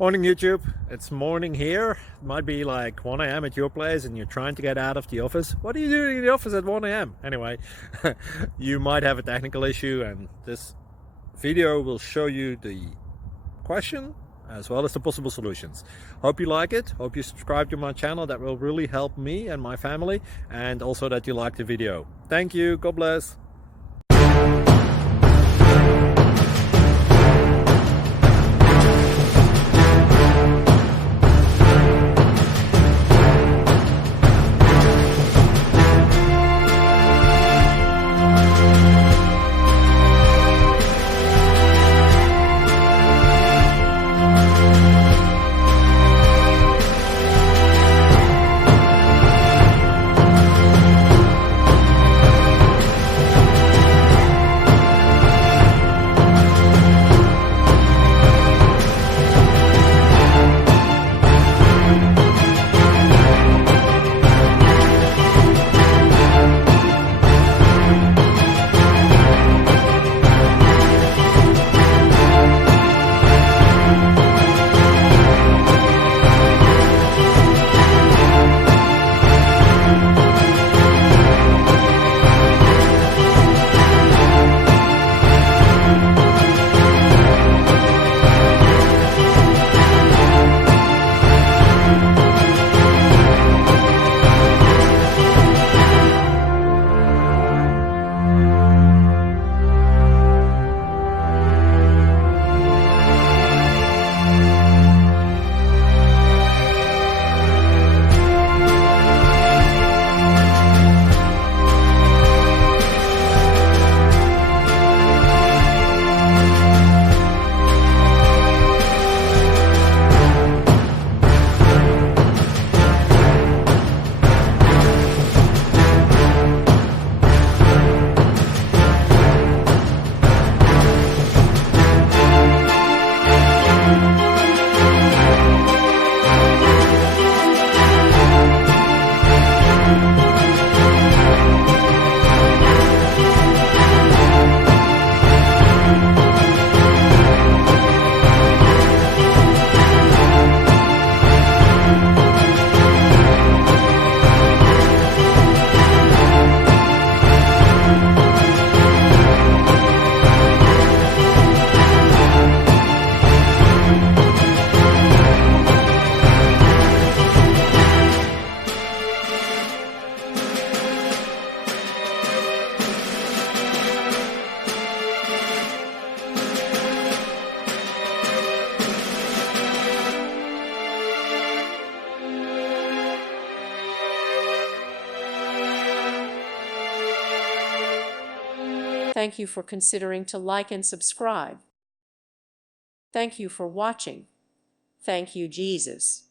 Morning YouTube, it's morning here. It might be like 1 a.m. at your place and you're trying to get out of the office. What are you doing in the office at 1 a.m.? Anyway, you might have a technical issue and this video will show you the question as well as the possible solutions. Hope you like it, hope you subscribe to my channel. That will really help me and my family, and also that you like the video. Thank you, God bless. Thank you for considering to like and subscribe. Thank you for watching. Thank you, Jesus.